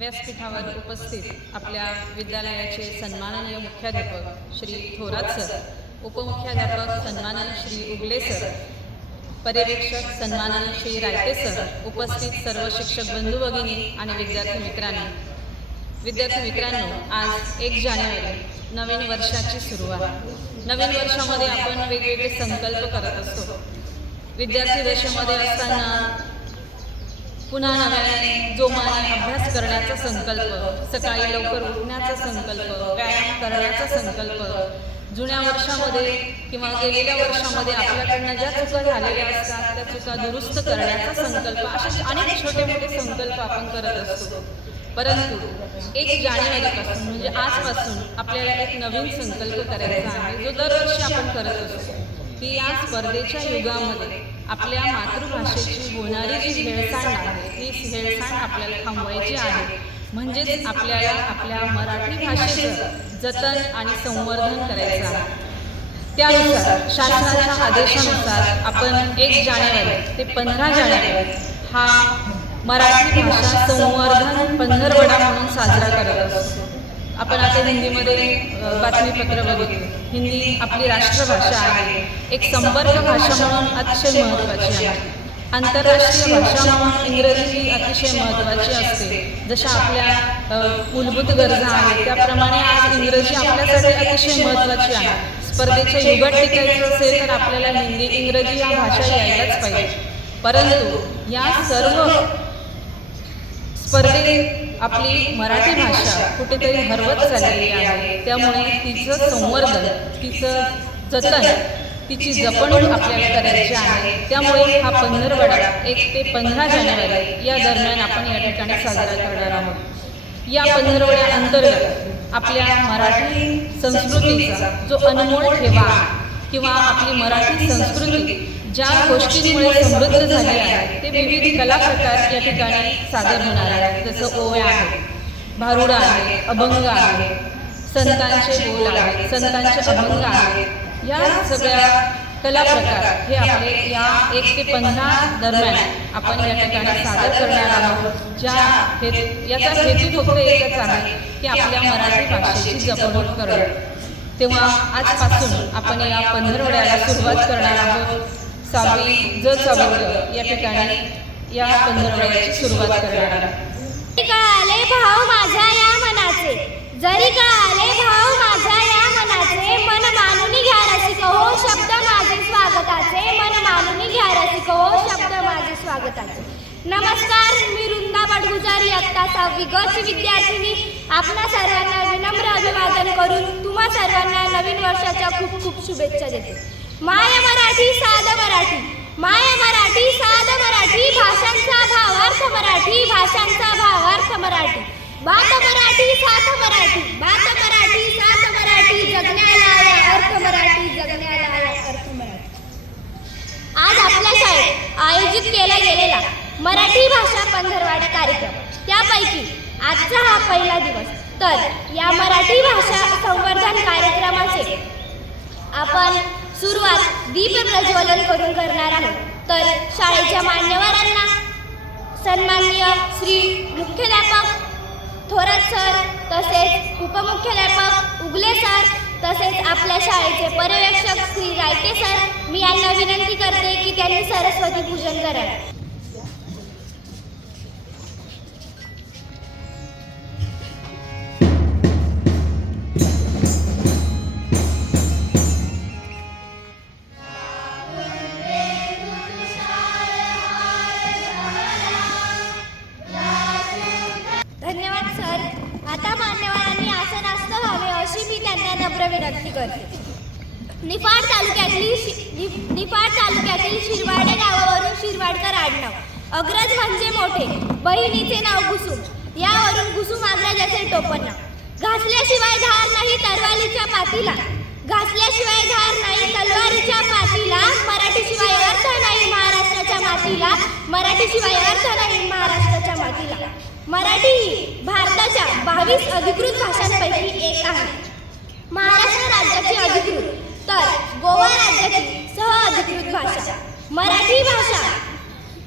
व्यासपीठावर उपस्थित आपल्या विद्यालयाचे सन्माननीय मुख्याध्यापक श्री थोरात सर उपमुख्याध्यापक सन्माननीय श्री उगले सर पर्यवेक्षक सन्माननीय श्री रायते सर उपस्थित सर्व शिक्षक बंधू भगिनी आणि विद्यार्थी मित्रांनो. विद्यार्थी मित्रांनो आज एक जानेवारी नवीन वर्षाची सुरुवात नवीन वर्षामध्ये आपण वेगवेगळे संकल्प करत असतो. विद्यार्थी दशेमध्ये असताना पुन्हा नव्याने जोमाने अभ्यास करण्याचा संकल्प सकाळी लवकर उठण्याचा संकल्प व्यायाम करण्याचा संकल्प. जुन्या वर्षामध्ये किंवा गेलेल्या वर्षामध्ये आपल्याकडनं ज्या चुका झालेल्या असतात त्या चुका दुरुस्त करण्याचा संकल्प असे अनेक छोटे मोठे संकल्प आपण करत असतो. परंतु एक जानेवारीपासून म्हणजे आजपासून आपल्याला एक नवीन संकल्प करायचा आहे जो दरवर्षी आपण करत असतो. की या स्पर्धेच्या युगामध्ये आपल्या मातृभाषेची होणारी जी हेळसांड आहे ती हेळसांड आपल्याला थांबवायची आहे. म्हणजेच आपल्याला आपल्या मराठी भाषेचं जतन आणि संवर्धन करायचं आहे. त्यानुसार शासनाच्या आदेशानुसार आपण एक जानेवारी ते पंधरा जानेवारी हा मराठी भाषा संवर्धन पंधरवडा म्हणून साजरा करत असतो. आपण आता हिंदीमध्ये बातमीपत्र बघितलं. हिंदी आपली राष्ट्रभाषा आहे. एक संपर्क भाषा म्हणून अतिशय महत्त्वाची आहे. आंतरराष्ट्रीय भाषा म्हणून इंग्रजी अतिशय महत्त्वाची असते. जशा आपल्या मूलभूत गरजा आहेत त्याप्रमाणे आज इंग्रजी आपल्यासाठी अतिशय महत्त्वाची आहे. स्पर्धेच्या युगात टिकायचं असेल तर आपल्याला हिंदी इंग्रजी या भाषा यायलाच पाहिजे. परंतु या सर्व स्पर्धे आपली मराठी भाषा कुठेतरी हरवत चाललेली आहे. त्यामुळे तिचं संवर्धन तिचं जतन तिची जपणूक आपल्याला करायची आहे. त्यामुळे हा पंधरवडा एक ते पंधरा जानेवारी या दरम्यान आपण या ठिकाणी साजरा करणार आहोत. या पंधरवड्या अंतर्गत आपल्या मराठी संस्कृतीचा जो अनमोल ठेवा किंवा आपली मराठी संस्कृती ज्या गोष्टींमुळे समृद्ध झाले आहे ते विविध कला प्रकार या ठिकाणी सादर होणार आहेत. जसं ओव्या आहे भारुडा आहे अभंग आहे संतांचे बोल आहेत संतांचे अभंग आहेत. या सगळ्या कला प्रकार हे आपले या एक ते पंधरा दरम्यान आपण या ठिकाणी सादर करणार आहोत ज्या हे याचा हेतू फक्त एकच आहे की आपल्या मराठी भाषेची जपणूक करणं. तेव्हा आजपासून आपण या पंधरवड्याला सुरुवात करणार आहोत. सावी ज वर्ग या ठिकाणी या पंधरवड्याची सुरुवात करणार आहोत. जरी कळाले भाव माझ्या या मनाचे जरी कळाले भाव माझ्या या मनाचे मन मानून घ्या रसिक हो शब्द माझे स्वागताचे मन मानून घ्या रसिक हो शब्द माझे स्वागताचे. नमस्कार मी वृंदा बडगुजारी इयत्ता सहावी गच विद्यार्थिनी. आपणा सर्वांना विनम्र अभिवादन करून तुम्हा सर्वांना नवीन वर्षाच्या खूप खूप शुभेच्छा देते. माय मराठी साध माय मराठी साध मराठी भाषांचा भावार्थ मराठी भाषांचा भावार्थ मराठी. बात मराठी साथ मराठी. बात मराठी साथ मराठी जगण्याला अर्थ मराठी जगण्याला अर्थ मराठी. आज आपल्या शाळेत आयोजित केला गेलेला मराठी भाषा पंधरवाडा कार्यक्रम. त्यापैकी आजचा हा पहिला दिवस. तर या मराठी भाषा संवर्धन कार्यक्रमाचे आपण सुरुवात दीप प्रज्वलन करून करणार आहोत तर शाळेच्या मान्यवरांना सन्माननीय श्री मुख्याध्यापक थोरात सर तसेच उपमुख्याध्यापक उगले सर तसेच आपल्या शाळेचे पर्यवेक्षक श्री रायते सर मी यांना विनंती करते की त्यांनी सरस्वती पूजन करावे. अग्रज म्हणजे मोठे. बहिणीचे नाव कुसुम. यावरून कुसुम अग्रजाचे टोपण. नाव घासल्याशिवाय धार नाही तरवालीच्या पातीला घासल्याशिवाय धार नाही तलवारीच्या पातीला मराठीशिवाय अर्थ नाही महाराष्ट्राच्या मातीला. मराठीशिवाय अर्थ नाही महाराष्ट्राच्या मातीला. मराठी ही भारताच्या बावीस अधिकृत भाषांपैकी एक आहे. महाराष्ट्र राज्याची अधिकृत तर गोवा राज्याची सह अधिकृत भाषा. मराठी भाषा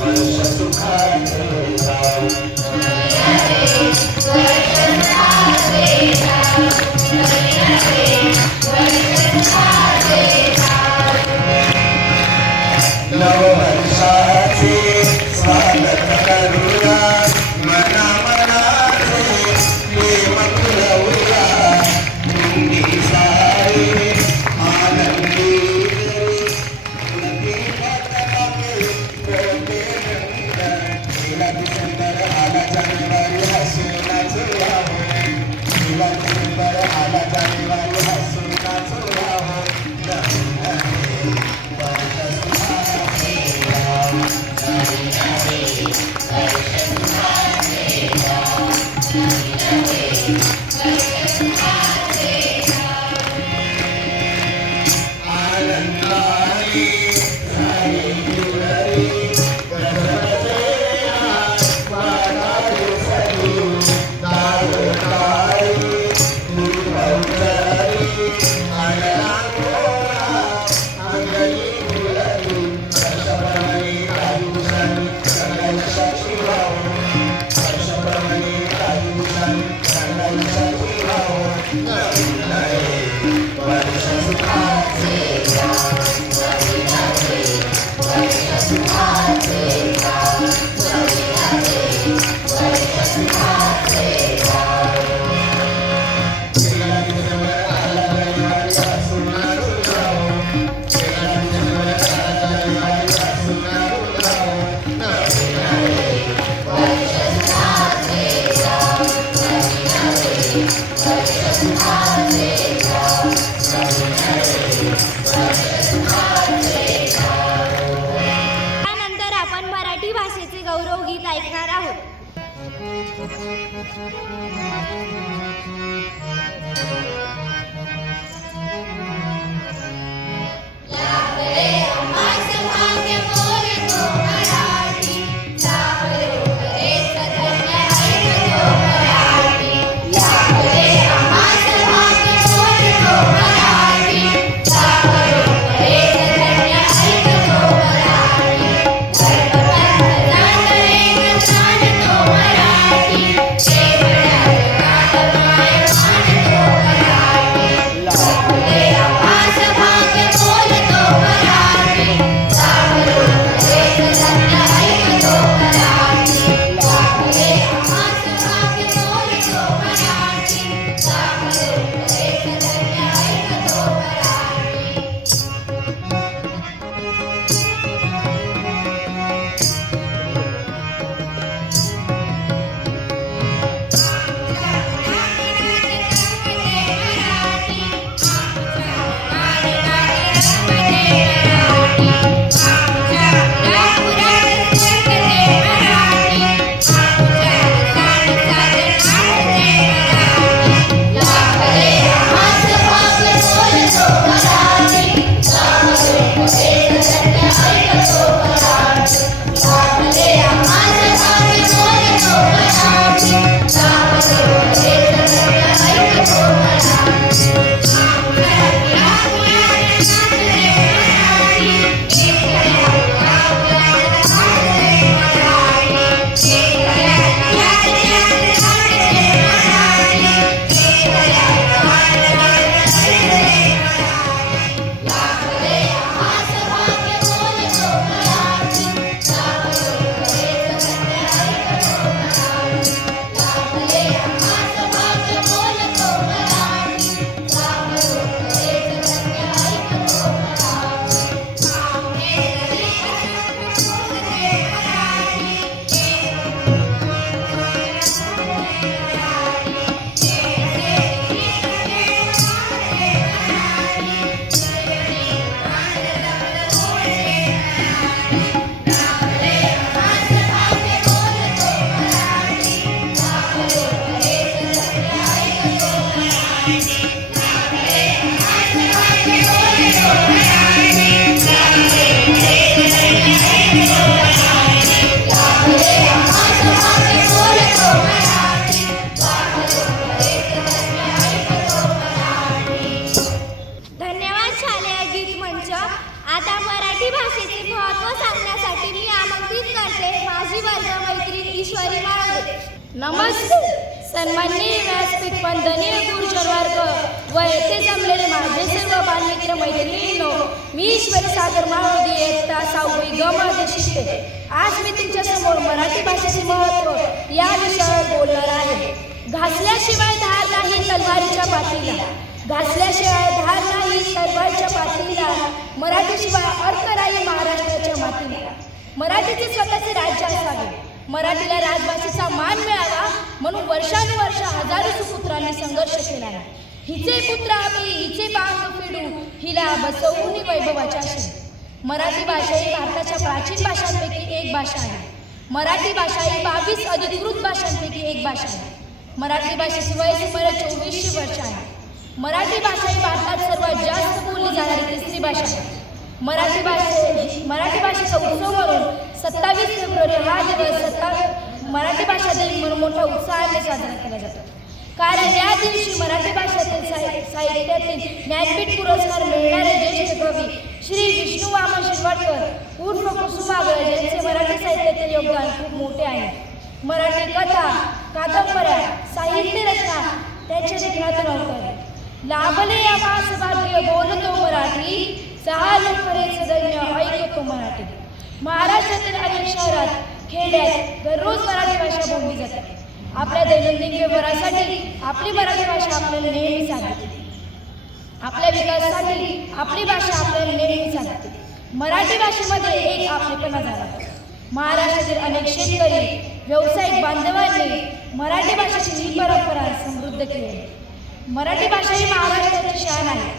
वर्ष सुखाचे जाऊ नववर्षाचे स्वागत करूया. नमस्ते. सन्माननीय व्यासपीठ वंदनीय गुरुजन व येथे जमलेले माझे सर्व बालमित्र मैत्रिणींनो मी ईश्वरी सागर माळवदी एकता सहावी ग माझे शिकते आज मी तुमच्यासमोर मराठी भाषेचे महत्त्व या विषयावर बोलणार आहे. घासल्याशिवाय धार नाही तलवारीच्या पाठीला. घासल्याशिवाय धार नाही तलवारीच्या पाठीला. मराठीशिवाय अर्थ नाही महाराष्ट्राच्या मातीला. मराठीचे स्वतःचे राज्य असावे. मराठीला राजभाषेचा मान मिळावा म्हणून वर्षानुवर्ष हजारो सुपुत्रांनी संघर्ष केला. हिचे पुत्र आम्ही हिचे बांग फिडू हिला बसवून वैभवाच्या शे मराठी भाषा ही भारताच्या प्राचीन भाषांपैकी एक भाषा आहे. मराठी भाषा ही बावीस अधिकृत भाषांपैकी एक भाषा आहे. मराठी भाषेची वय सुमारे चोवीसशे वर्ष आहे. मराठी भाषा ही भारतात सर्वात जास्त बोलली जाणारी तिसरी भाषा आहे. मराठी भाषे मराठी भाषेचा उत्सव म्हणून सत्तावीस फेब्रुवारी हा दिवस सत्ता मराठी भाषा दिन म्हणून मोठ्या उत्साहाने साजरा केला जातो. कारण या दिवशी मराठी भाषेतील साहित्यातील ज्ञानपीठ पुरस्कार मिळणारे ज्येष्ठ कवी श्री विष्णू वामन शिरवाडकर उर्फ कुसुमाग्रज यांचे मराठी साहित्यातील योगदान खूप मोठे आहे. मराठी कथा कादंबऱ्या साहित्य रचना त्यांच्या लेखनातून अवतरले लाभले या मास भाग्य बोलतो मराठी सहा लोकरेच दैन्य ऐकतो मराठी. महाराष्ट्रातील अनेक शहरात खेड्यात दररोज मराठी भाषा बोलली जाते. आपल्या दैनंदिन व्यवहारासाठी आपली मराठी भाषा आपल्याला नेहमी सांगते आपल्या विकासासाठी आपली भाषा आपल्याला नेहमी सांगते मराठी भाषेमध्ये एक आपलेपणा झाला. महाराष्ट्रातील अनेक शेतकरी व्यावसायिक बांधवांनी मराठी भाषेची ही परंपरा समृद्ध केली आहे. मराठी भाषा ही महाराष्ट्राची शान आहे.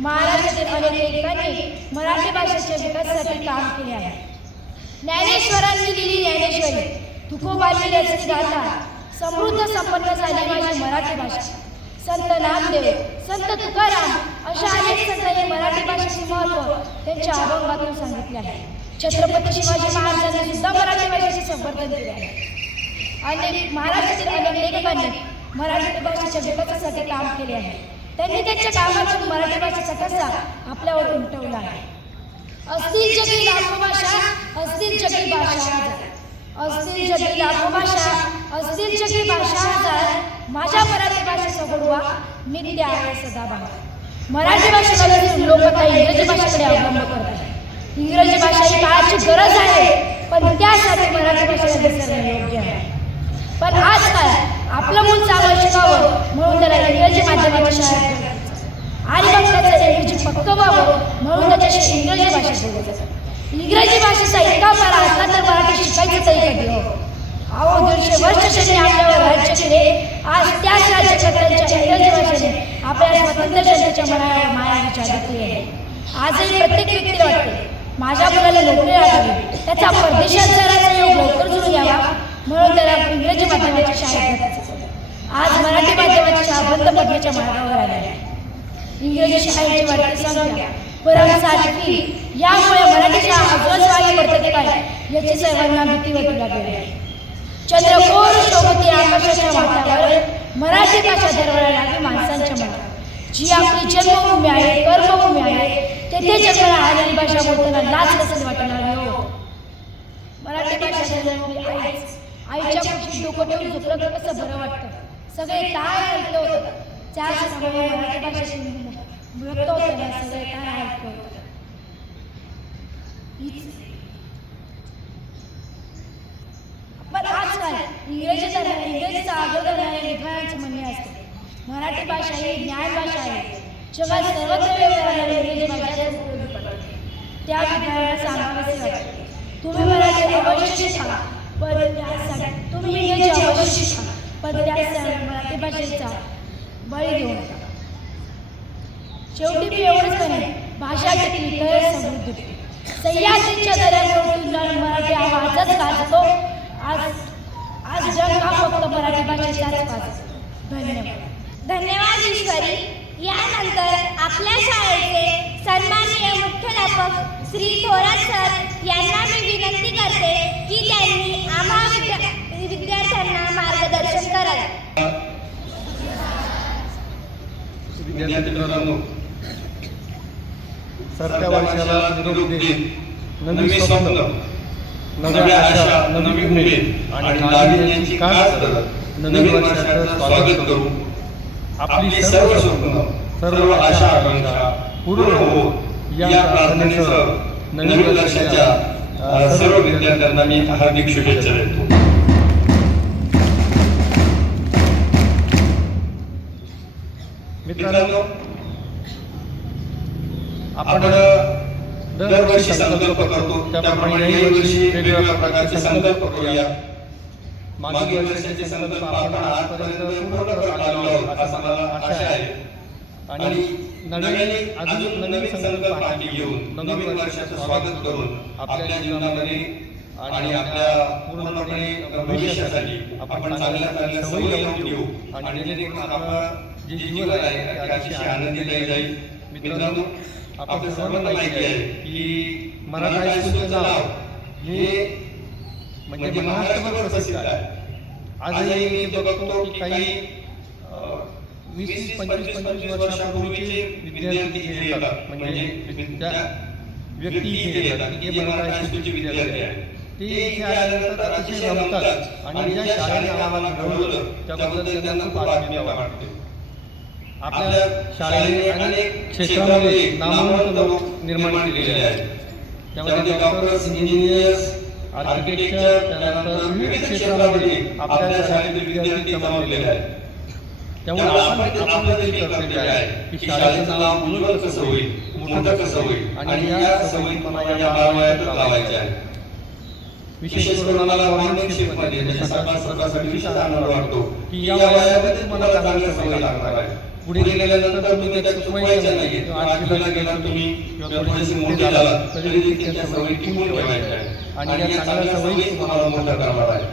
महाराष्ट्रातील अनेक लेखकांनी मराठी भाषेच्या विकासासाठी काम केले आहे. ज्ञानेश्वरांनी दिली ज्ञानेश्वरी. तुकोबांनी रचली गाथा. समृद्ध संपन्न झाली माझी मराठी भाषा. संत नामदेव संत तुकाराम अशा अनेक संतांनी मराठी भाषेचे महत्त्व त्यांच्या अभंगातून सांगितले आहे. छत्रपती शिवाजी महाराजांनी सुद्धा मराठी भाषेचे संवर्धन केले आहे. अनेक महाराष्ट्रातील अनेक लेखकांनी मराठी भाषेच्या विकासासाठी काम केले आहे. त्यांनी त्यांच्या कामातून मराठी भाषेचा ठसा आपल्यावर उमटवला आहे. असतील जगी लाखो भाषा असतील जगी भाषा असतील जगी लाखो भाषा असतील जगी भाषा हजार माझ्या मराठी भाषेचा मी नित्य आहे सदा मराठी भाषेला लोक आता इंग्रजी भाषेकडे अवलंब करत इंग्रजी भाषा ही काळाची गरज आहे पण त्यासाठी मराठी भाषेला योग्य आहे पण आजकाल आपलं मूल चांगलं शिकावं म्हणून त्याला इंग्रजी माध्यमाची शाळेत घालायचं. आणि मग त्याचं इंग्रजी पक्क व्हावं म्हणून त्याच्याशी शिकायचं त्याच्यासाठी. इंग्रजी भाषेचा इतका बरा असला तर मराठी शिकायचं तरी कधी हो अहो दीडशे वर्ष त्यांनी आपल्यावर राज्य केले. आज त्याच राज्यकर्त्यांच्या इंग्रजी भाषेने आपल्या स्वतंत्र जनतेच्या मनावर माया विचारली आहे. आजही प्रत्येक व्यक्तीला वाटते माझ्या मुलाला नोकरी लागावी त्याचा परदेशात जाण्याचा योग लवकर जुळून यावा म्हणून त्याला इंग्रजी माध्यमाच्या शाळेत आज मराठी माध्यमाची शाळा बंद पडण्याच्या मार्गावर आल्या इंग्रजी शाळेची वाढती संख्या परमसाठ यामुळे मराठी शाळा पडते काय? याची सर्वांना भीती वाटू लागली. आहे चंद्रकोर शोभती आकाशाच्या वाटावर मराठी भाषा दरवळा लागली माणसांच्या मनात. जी आपली जन्मभूमी आहे कर्मभूमी आहे तेथे जन्माला आलेली भाषा बोलताना लाच कसं वाटणार हो? मराठी भाषा जन्मली आईच आईच्या कुशीत डोकं ठेवून झोपलं तर कसं बरं वाटतं? सगळे काय ऐकलं होतं. त्याचप्रमाणे मराठी भाषेचे मृत होतं सगळे काय ऐकलं पण आजकाल इंग्रजी इंग्रजीचा आदर विद्वानांचे म्हणणे असते मराठी भाषा ही ज्ञान भाषा आहे जेव्हा सर्वत्र इंग्रजी त्या विद्वानाला तुम्ही मराठी अवश्य शिका पण त्यासाठी तुम्ही इंग्रजी अवश्य शिका पण त्यासाठी मराठी भाषेचा बळी घेऊ नका. शेवटी मी एवढंच म्हणेन भाषा तर समृद्ध. सह्याद्रीच्या दऱ्यावर मराठी आवाजच गाजतो. आज आज जग हा फक्त मराठी भाषेचाच वाजतो धन्यवाद. धन्यवाद ईश्वरी. यानंतर आपल्या शाळेचे सन्माननीय मुख्याध्यापक श्री थोरात सर यांना मी विनंती करते की त्यांनी आम्हा विद्या विद्यार्थ्यांना मार्गदर्शन करावे. विद्यार्थी मित्रांनो सरत्या वर्षाला निरोप देत नवीन स्वप्न नव्या आशा नवी उमेद आणि नाविन्याची यांची कास करत नवीन वर्षाचं स्वागत करू आपली सर्व स्वप्न सर्व आशा आकांक्षा पूर्ण हो या प्रार्थनेसह नवीन वर्षाच्या सर्व विद्यार्थ्यांना मी हार्दिक शुभेच्छा देतो. मित्रांनो आपण दरवर्षी संकल्प करतो. त्याप्रमाणे वेगवेगळ्या प्रकारचे संकल्प करूया. मागील वर्षाचे संकल्प आपण आजपर्यंत पूर्ण करत आहोत असं मला आशा आहे. आणि नवीन अजून नवीन संकल्प हाती घेऊन नवीन वर्षाचं स्वागत करून आपल्या जीवनामध्ये आणि आपल्या पूर्णपणे भविष्यासाठी आपण चांगल्या चांगल्या सवयी लावून घेऊ. आणि जेणेकरून आपला जे जीवन आहे अतिशय आनंदीदायी जाईल. मित्रांनो आपण सर्वांना माहिती आहे की मराठा हायस्कूलचं नाव हे म्हणजे महाराष्ट्रभर प्रसिद्ध आहे. आजही मी बघतो की काही वीस वीस पंचवीस पंचवीस वर्षापूर्वीचे विद्यार्थी येतात. म्हणजे त्या व्यक्ती येतात जे मराठा हायस्कूलचे विद्यार्थी आहेत. ते इथे आल्यानंतर अतिशय रमतात. आणि ज्या शाळेने आम्हाला घडवलं त्याबद्दल त्यांना खूप आत्मीयता वाटते. आपल्या शाळेने अनेक क्षेत्रामध्ये नामवंत लोक निर्माण केलेले आहेत. त्यामध्ये डॉक्टर्स इंजिनियर्स आर्किटेक्चर त्यानंतर विविध क्षेत्रामध्ये आपल्या शाळेतील विद्यार्थी कमावलेले आहेत. त्यामुळे आपण आपलं देखील आहे की शाळेचं नाव उज्ज्वल कसं होईल? मोठं कसं होईल? आणि या सवयी तुम्हाला या बारावयातच लावायच्या आहेत विशेष करून मला शिफ्टमध्ये म्हणजे सकाळ सकाळसाठी विशेष आनंद वाटतो. की या वयामध्ये तुम्हाला चांगल्या सवयी लागणार आहे पुढे गेल्यानंतर तुम्ही त्या चुकवायच्या नाही. आठवीला गेला तुम्ही किंवा थोडेसे मोठे झाला तरी देखील त्या सवयी टिकून ठेवायच्या आणि या चांगल्या सवयी तुम्हाला मोठं करणार आहे.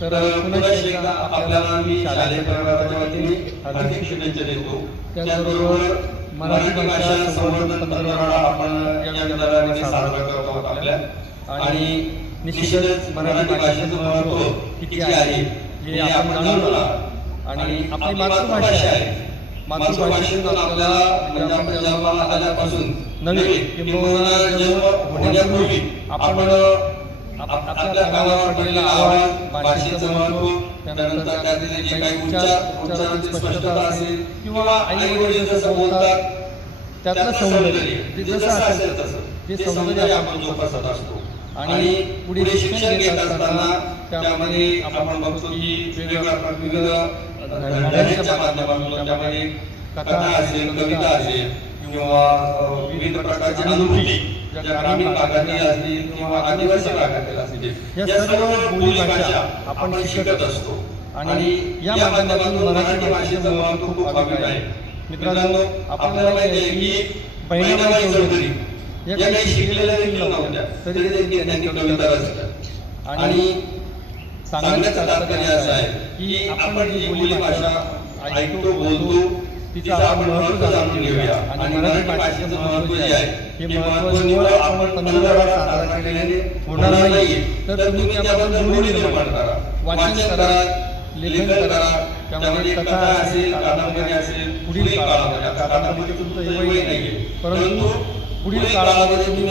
तर पुन्हा एकदा आपल्याला मी शालेय परिवाराच्या वतीने हार्दिक शुभेच्छा देतो. त्याचबरोबर मराठी भाषा संवर्धन पंधरवडा आपण या विद्यालयामध्ये साजरा करत आहोत आपल्या. आणि निश्चितच मराठी भाषेचं महत्त्व किती आहे हे आपण जाणून आणि आपली मातृभाषा आहे. मातृभाषेतून आपल्याला म्हणजे आपण जन्माला आल्यापासून नव्हे किंबहुना जन्म होण्यापूर्वी आपण आप- आपल्या कानावर पडलेला आवाज भाषेचं महत्त्व त्यानंतर त्यातले जे काही उच्चार उच्चाराची स्पष्टता असेल किंवा आई वडील जसं बोलतात त्यातलं सौंदर्य ते जसं असेल तसं ते सौंदर्य आपण जोपासत असतो. आणि पुढे शिक्षण घेत असताना त्यामध्ये आपण बघतो की वेगवेगळ्या धड्यांच्या माध्यमातून त्यामध्ये कथा असेल कविता असेल किंवा विविध प्रकारच्या अनुभूती ज्या ग्रामीण भागातील असतील किंवा आदिवासी भागातील असतील या सर्व बोलीभाषा आपण शिकत असतो. आणि या माध्यमातून मराठी भाषेचं महत्त्व खूप भाविक आहे. मित्रांनो आपल्याला माहिती आहे की बहिणाबाई चौधरी. आणि सांगण्याचं तात्पर्य असं आहे की आपण जी बोली भाषा ऐकतो बोलतो तिचं आपण महत्त्व जाणून घेऊया. आणि मराठी भाषेचं महत्त्व जे आहे हे महत्त्व निवड आपण पंधरवडा साजरा केल्याने होणार नाही तर तुम्ही त्याबद्दल जोडी निर्माण करा वाचन करा लेखन करा. त्यामध्ये कथा असेल कादंबरी असेल पुढील काळामध्ये आता कादंबरीचं तुमचं वय नाहीये परंतु पुढील काळामध्ये तुम्ही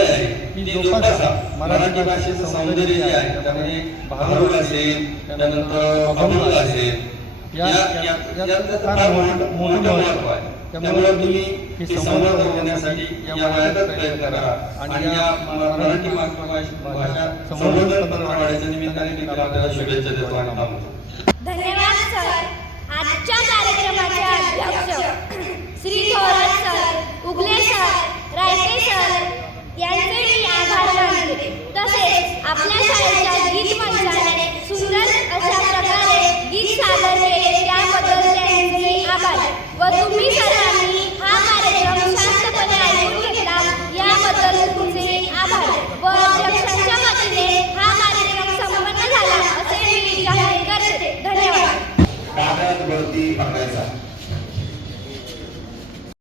आहे ती जोपासा. मराठी भाषेचं सौंदर्य जे आहे त्यामध्ये भारुड असेल त्यानंतर अभंग असेल. या मोठं महत्त्व आहे. त्यामुळे तुम्ही हे संवर्धन होण्यासाठी या वयातच प्रयत्न करा. आणि या मराठी भाषा संवर्धन निमित्ताने मी आपल्याला शुभेच्छा देतो आणि थांबतो धन्यवाद सर. आजच्या कार्यक्रमाचे अध्यक्ष Shri Thorat sir Ugale sir Raite sir यांचे मी आभार मानते. तसेच आपल्या शाळेच्या गीत मंचाने सुंदर अशा प्रकारे गीत सादर केले. त्याबद्दल त्यांचे आभार. व तुम्ही सर्वांनी